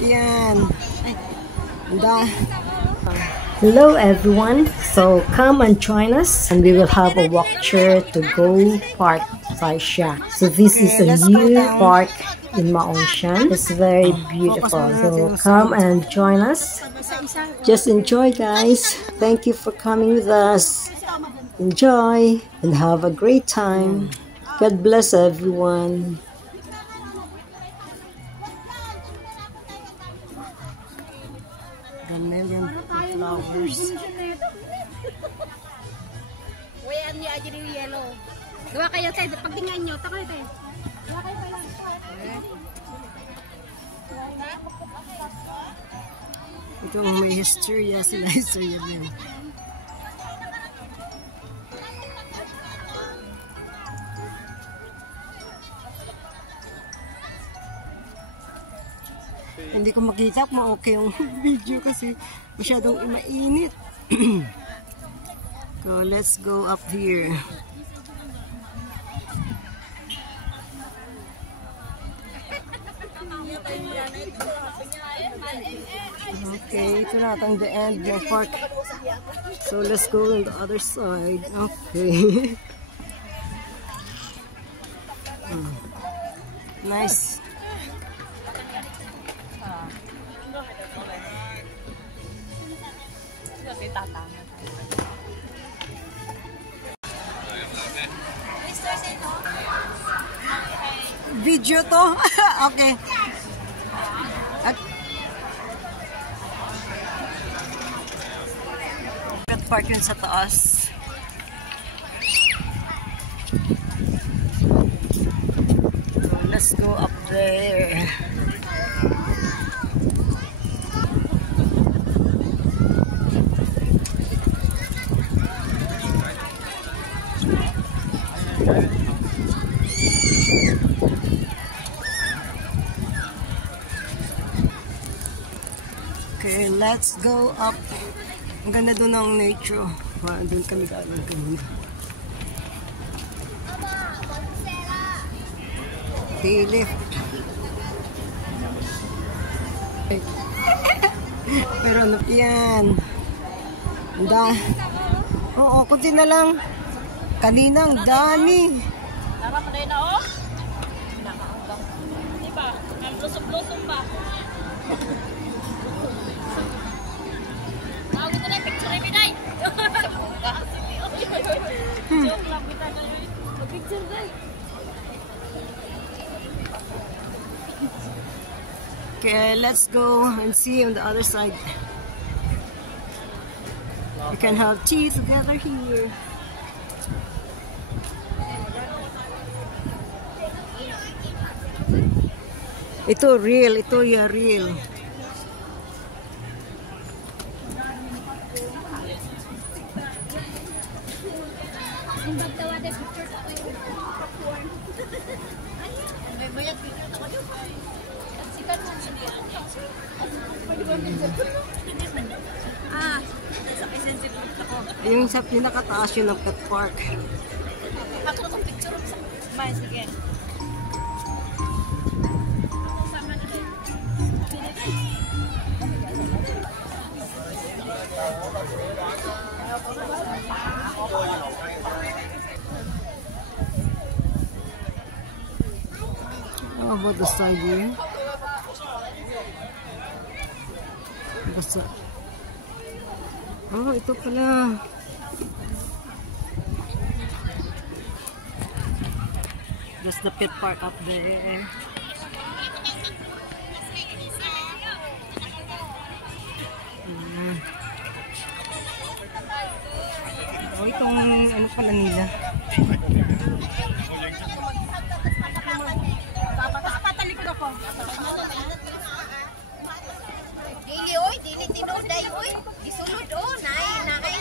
Yan. Da. Hello everyone, so come and join us and we will have a walkthrough to Go Park Taisha. So this is a new park in Maongshan. It's very beautiful, so come and join us. Just enjoy guys. Thank you for coming with us. Enjoy and have a great time. God bless everyone. A million flowers. Wayan niya aja di yellow. Gawa kayo tayo pagtingnan niyo, takoy tayo. Gawa kayo pala. Ito may history sila history din. Hindi ko makita kung okay yung video kasi masyadong mainit. So let's go up here. Okay, ito na ang the end ng park. So let's go on the other side. Okay. Nice. Video to? Okay. Park yun sa taas. So let's go up there. Okay, let's go up. Ang ganda doon ng nature. Doon kami galing kanina. Lift. Pero ano yan? Oo, kunti na lang. Kaninang dami. Tara pa rin na oh. Diba? Ang lusog-lusog pa. Ako ito na yung picture ay binay. Joke lang kita na yung picture day. Okay, let's go and see on the other side. We can have tea together here. Ito real, ito ya real. Yung sa pinakataas yun ng pet park. Ako itong picture sa may sige. How about the side here? Basta. Oh, ito pala. There's the pet park up there. Oh, itong ano pala nila. Papatalikod ako. Dili oy, dili tinuday oy. Gisulod oh, naay.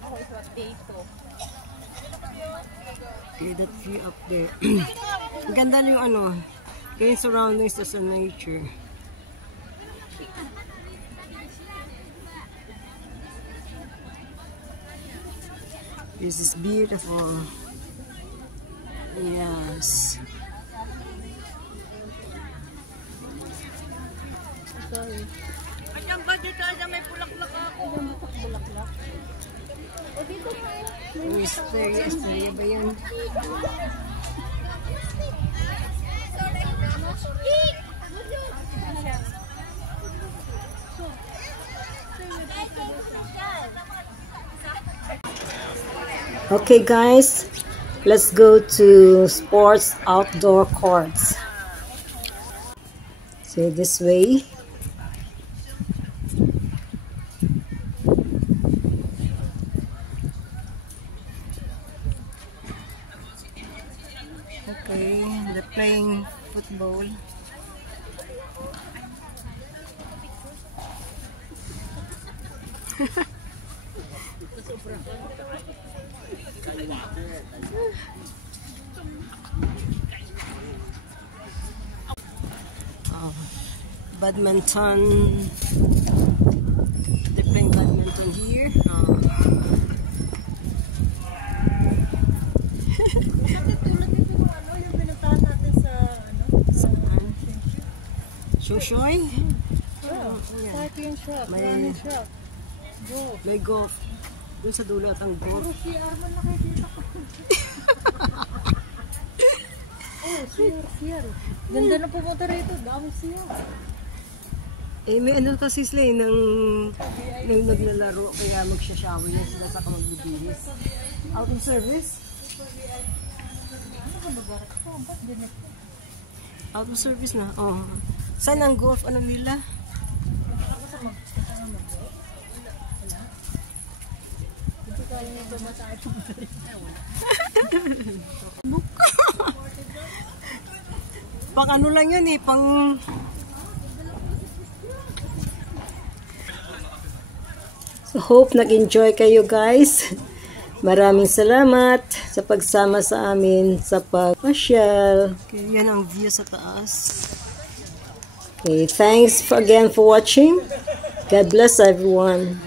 Ako ito dito. Okay, that view up there. Ang ganda yung ano, yung surroundings sa nature. This is beautiful. Yes. Andiyan ba dito? May bulaklak ako. Bulaklak. O dito pa. Wisteria ba yan? Okay guys, let's go to sports outdoor courts. So this way. Okay, they're playing football. Badminton. They're playing badminton here. Shoshoy? Cycling shop. May golf. Doon sa dulo at ang golf. Siyar. Ganda na pupunta rito. Dami siya. Eh, may ano kasi sila eh, nang naglalaro, kaya magsha-shower na sila sa magbibihis. Out of service? Out of service na? Oh. Saan ang golf? Ano nila? Pang ano lang yun eh, pang... So hope nag-enjoy kayo guys. Maraming salamat sa pagsama sa amin sa pagpasyal. Okay, yan ang view sa taas. Okay, thanks again for watching. God bless everyone.